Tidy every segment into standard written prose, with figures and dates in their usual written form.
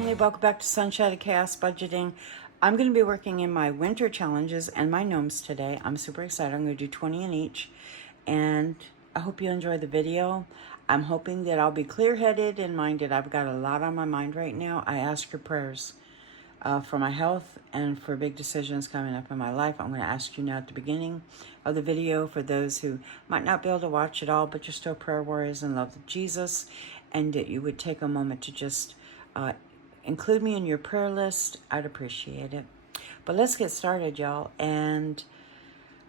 family, welcome back to Sunshine.Chaos Budgeting. I'm going to be working in my winter challenges and my gnomes today. I'm super excited. I'm going to do 20 in each, and I hope you enjoy the video. I'm hoping that I'll be clear-headed and minded. I've got a lot on my mind right now. I ask your prayers for my health and for big decisions coming up in my life. I'm going to ask you now at the beginning of the video, for those who might not be able to watch it all, but you're still prayer warriors and love Jesus, and that you would take a moment to just include me in your prayer list. I'd appreciate it. But let's get started, y'all. And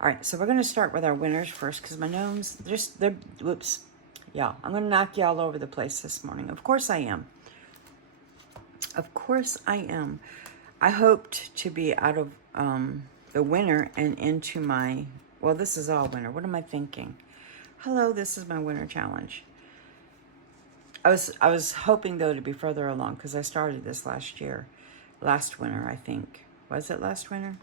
all right, so we're going to start with our winners first, because my gnomes, whoops. Yeah, I'm going to knock y'all over the place this morning. Of course I am. Of course I am. I hoped to be out of the winter and into my, well, this is all winter. What am I thinking? Hello, this is my winter challenge. I was hoping, though, to be further along, because I started this last winter, I think. Was it last winter?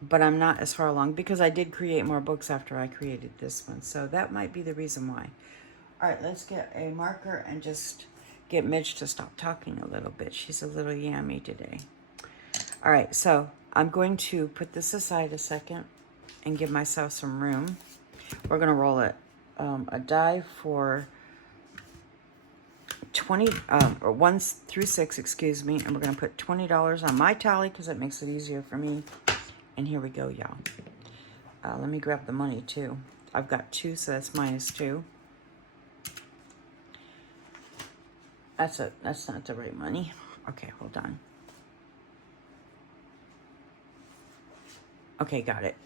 But I'm not as far along, because I did create more books after I created this one. So that might be the reason why. All right, let's get a marker and just get Midge to stop talking a little bit. She's a little yammy today. All right, so I'm going to put this aside a second and give myself some room. We're going to roll it a die for 20 or 1 through 6, excuse me, and we're going to put $20 on my tally because it makes it easier for me. And here we go, y'all. Let me grab the money too. I've got 2, so that's -2. That's not the right money. Okay, hold on. Okay, got it.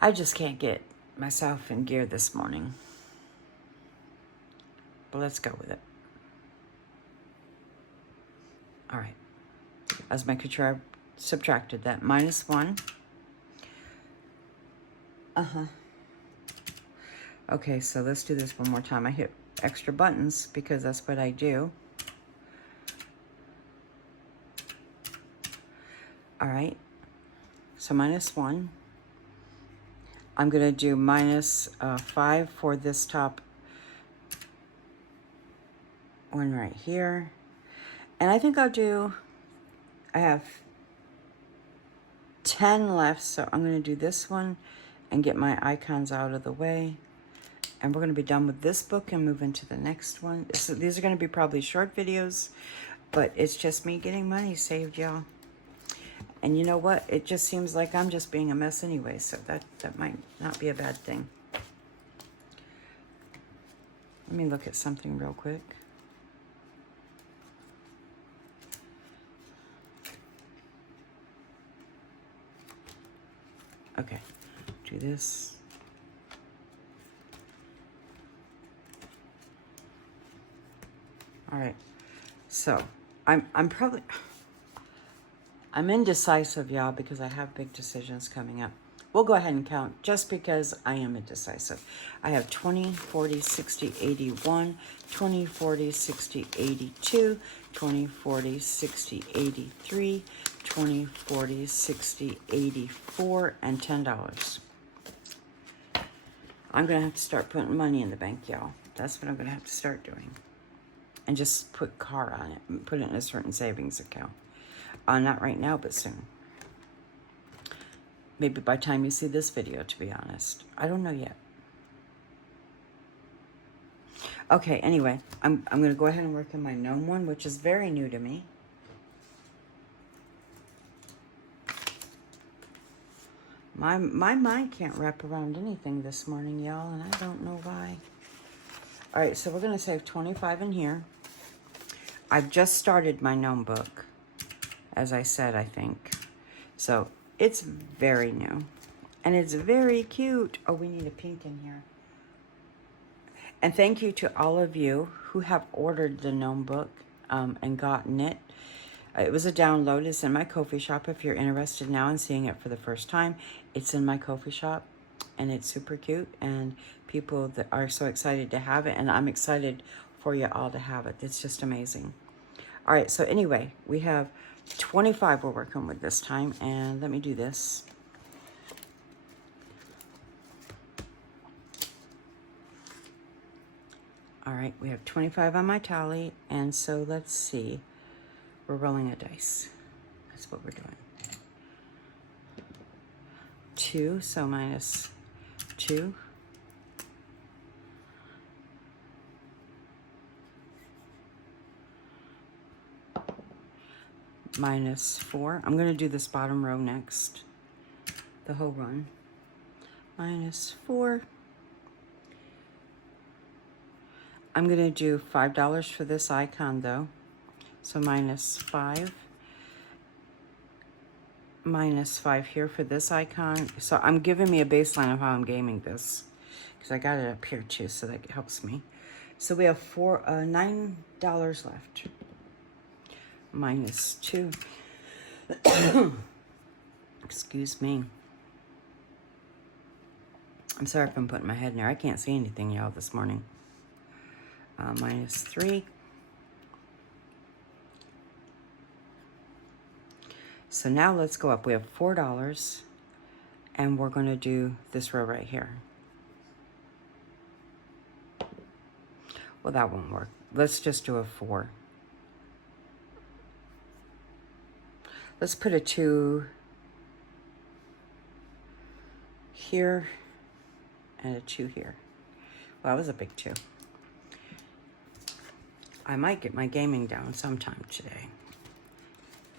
I just can't get myself in gear this morning. But let's go with it. All right. I was making sure I subtracted that. -1. Okay, so let's do this one more time. I hit extra buttons because that's what I do. All right. So -1. I'm going to do -5 for this top one right here. And I think I have 10 left, so I'm going to do this one and get my icons out of the way. And we're going to be done with this book and move into the next one. So these are going to be probably short videos, but it's just me getting money saved, y'all. And you know what? It just seems like I'm just being a mess anyway, so that might not be a bad thing. Let me look at something real quick. Okay, do this. All right, so I'm indecisive, y'all, because I have big decisions coming up. We'll go ahead and count just because I am indecisive. I have 20, 40, 60, 81, 20, 40, 60, 82, 20, 40, 60, 83, 20, 40, 60, 84, and $10. I'm going to have to start putting money in the bank, y'all. That's what I'm going to have to start doing. And just put car on it and put it in a certain savings account. Not right now, but soon. Maybe by the time you see this video, to be honest. I don't know yet. Okay, anyway, I'm going to go ahead and work in my gnome one, which is very new to me. My mind can't wrap around anything this morning, y'all, and I don't know why. All right, so we're going to save 25 in here. I've just started my gnome book, as I said, I think. So it's very new, and it's very cute. Oh, we need a pink in here. And thank you to all of you who have ordered the gnome book and gotten it. It was a download. It's in my Ko-fi shop. If you're interested now in seeing it for the first time, it's in my Ko-fi shop, and it's super cute, and people that are so excited to have it, and I'm excited for you all to have it. It's just amazing. All right, so anyway, we have 25 we're working with this time, and let me do this. All right, we have 25 on my tally, and so let's see. We're rolling a dice. That's what we're doing. 2, so minus 2. Minus 4. I'm going to do this bottom row next. The whole run. Minus 4. I'm going to do $5 for this icon though. So minus 5. Minus 5 here for this icon. So I'm giving me a baseline of how I'm gaming this, because I got it up here too, so that helps me. So we have $9 left. Minus 2. Excuse me. I'm sorry if I'm putting my head in there. I can't see anything, y'all, this morning. Minus 3. So now let's go up. We have $4, and we're going to do this row right here. Well, that won't work. Let's just do a 4. Let's put a 2 here and a 2 here. Well, that was a big 2. I might get my gaming down sometime today.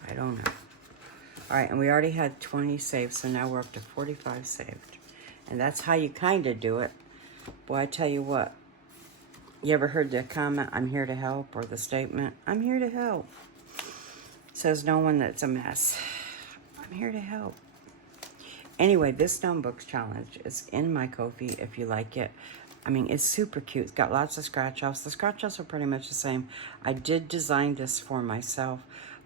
I don't know. All right, and we already had 20 saved, so now we're up to 45 saved. And that's how you kind of do it. Boy, I tell you what. You ever heard the comment, "I'm here to help," or the statement, "I'm here to help"? Says no one that's a mess. I'm here to help. Anyway, this Gnome Books Challenge is in my Ko-fi if you like it. I mean, it's super cute. It's got lots of scratch-offs. The scratch-offs are pretty much the same. I did design this for myself,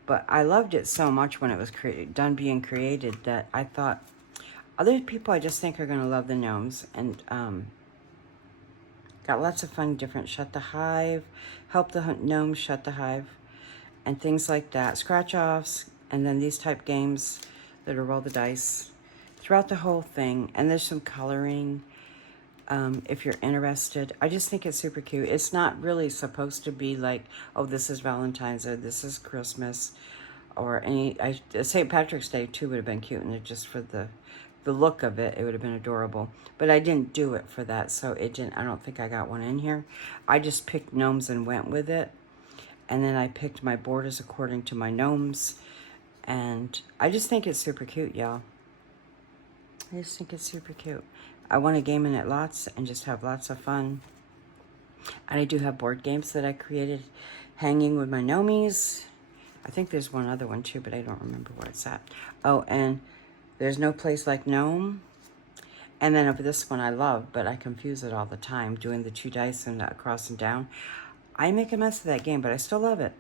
but I loved it so much when it was done being created that I thought, other people I just think are going to love the gnomes. And got lots of fun, different shut the hive, help the gnomes shut the hive, and things like that. Scratch-offs, and then these type games that are roll the dice throughout the whole thing. And there's some coloring if you're interested. I just think it's super cute. It's not really supposed to be like, oh, this is Valentine's or this is Christmas or any, St. Patrick's Day too would have been cute, and just for the look of it, it would have been adorable. But I didn't do it for that, so it didn't, I don't think I got one in here. I just picked gnomes and went with it. And then I picked my borders according to my gnomes. And I just think it's super cute, y'all. I just think it's super cute. I want to game in it lots and just have lots of fun. And I do have board games that I created hanging with my Gnomies. I think there's one other one too, but I don't remember where it's at. Oh, and there's No Place Like Gnome. And then of this one I love, but I confuse it all the time, doing the 2 dice and across and down. I make a mess of that game, but I still love it.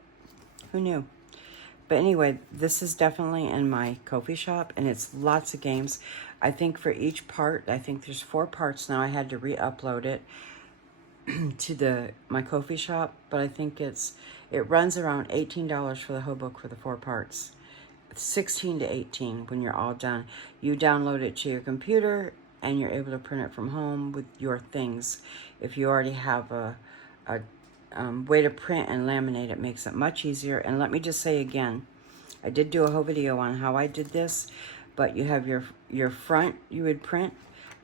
Who knew? But anyway, this is definitely in my Ko-fi shop, and it's lots of games. I think for each part, I think there's 4 parts now. I had to re-upload it to my Ko-fi shop, but I think it runs around $18 for the whole book for the 4 parts. 16 to 18 when you're all done. You download it to your computer, and you're able to print it from home with your things. If you already have a way to print and laminate, it makes it much easier. And let me just say again, I did do a whole video on how I did this, but you have your front you would print,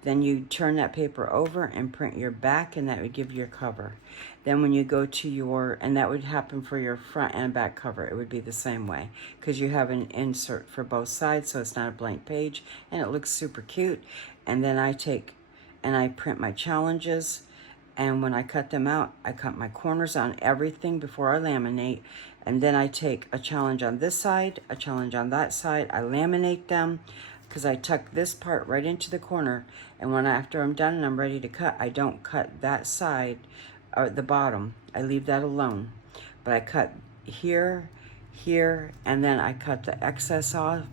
then you turn that paper over and print your back, and that would give you your cover. Then when you go to and that would happen for your front and back cover, it would be the same way, because you have an insert for both sides, so it's not a blank page, and it looks super cute. And then I take and I print my challenges. And when I cut them out, I cut my corners on everything before I laminate. And then I take a challenge on this side, a challenge on that side. I laminate them because I tuck this part right into the corner. And after I'm done and I'm ready to cut, I don't cut that side or the bottom. I leave that alone. But I cut here, here, and then I cut the excess off,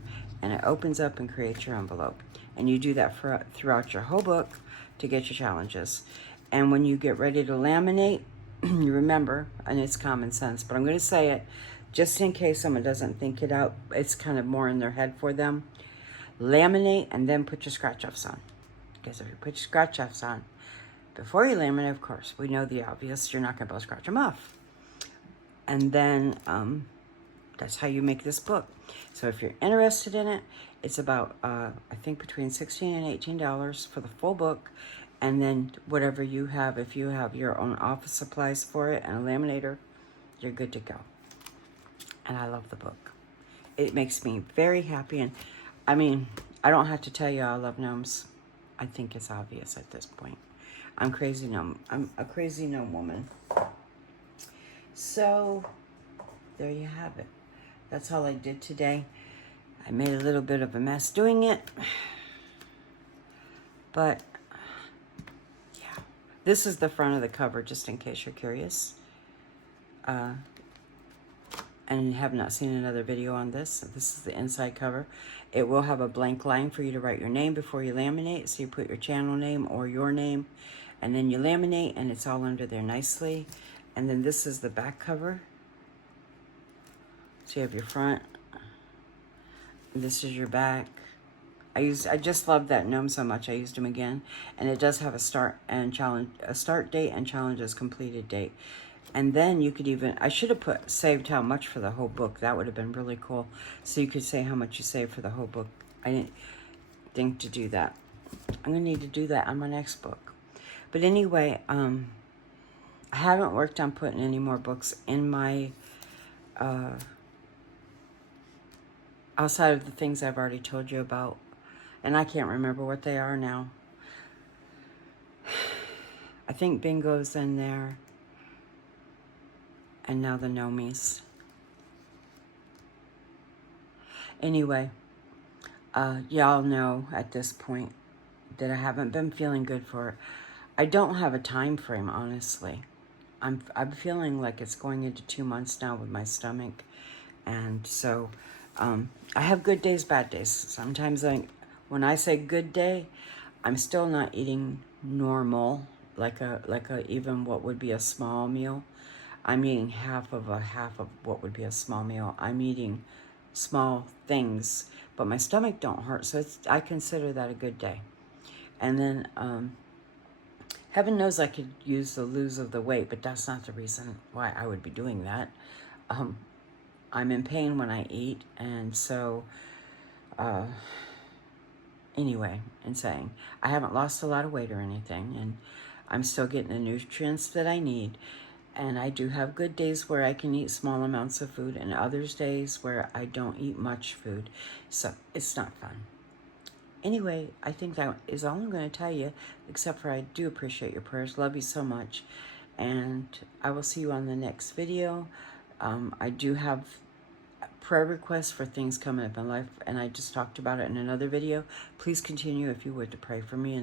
and it opens up and creates your envelope. And you do that throughout your whole book to get your challenges. And when you get ready to laminate, you remember, and it's common sense, but I'm going to say it just in case someone doesn't think it out. It's kind of more in their head for them. Laminate and then put your scratch-offs on. Because if you put your scratch-offs on, Before you laminate, of course, we know the obvious. You're not going to be able to scratch them off. And then that's how you make this book. So if you're interested in it, it's about, I think, between $16 and $18 for the full book. And then whatever you have, if you have your own office supplies for it and a laminator, you're good to go. And I love the book. It makes me very happy. And I mean, I don't have to tell you I love gnomes. I think it's obvious at this point. I'm crazy gnome. I'm a crazy gnome woman. So there you have it. That's all I did today. I made a little bit of a mess doing it. But yeah, this is the front of the cover, just in case you're curious. And have not seen another video on this. This is the inside cover. It will have a blank line for you to write your name before you laminate. So you put your channel name or your name, and then you laminate, and it's all under there nicely. And then this is the back cover. So you have your front. This is your back. I just love that gnome so much. I used him again, and it does have a start date and challenges completed date. And then you could even, I should have saved how much for the whole book. That would have been really cool. So you could say how much you saved for the whole book. I didn't think to do that. I'm gonna need to do that on my next book. But anyway, I haven't worked on putting any more books in my, outside of the things I've already told you about. And I can't remember what they are now. I think Bingo's in there. And now the Gnomies. Anyway, y'all know at this point that I haven't been feeling good for it. I don't have a time frame, honestly. I'm feeling like it's going into 2 months now with my stomach. And so I have good days, bad days. Sometimes when I say good day, I'm still not eating normal, like a even what would be a small meal. I'm eating half of what would be a small meal. I'm eating small things, but my stomach don't hurt, so I consider that a good day. And then heaven knows I could use the lose of the weight, but that's not the reason why I would be doing that. I'm in pain when I eat, and so anyway, in saying, I haven't lost a lot of weight or anything, and I'm still getting the nutrients that I need. And I do have good days where I can eat small amounts of food, and others days where I don't eat much food. So it's not fun. Anyway, I think that is all I'm going to tell you, except for I do appreciate your prayers. Love you so much. And I will see you on the next video. I do have prayer requests for things coming up in life, and I just talked about it in another video. Please continue, if you would, to pray for me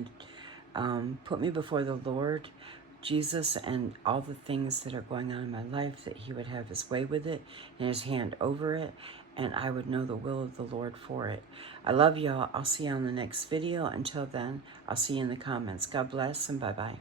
and put me before the Lord Jesus and all the things that are going on in my life, that he would have his way with it and his hand over it, and I would know the will of the Lord for it. I love y'all. I'll see you on the next video. Until then, I'll see you in the comments. God bless, and bye-bye.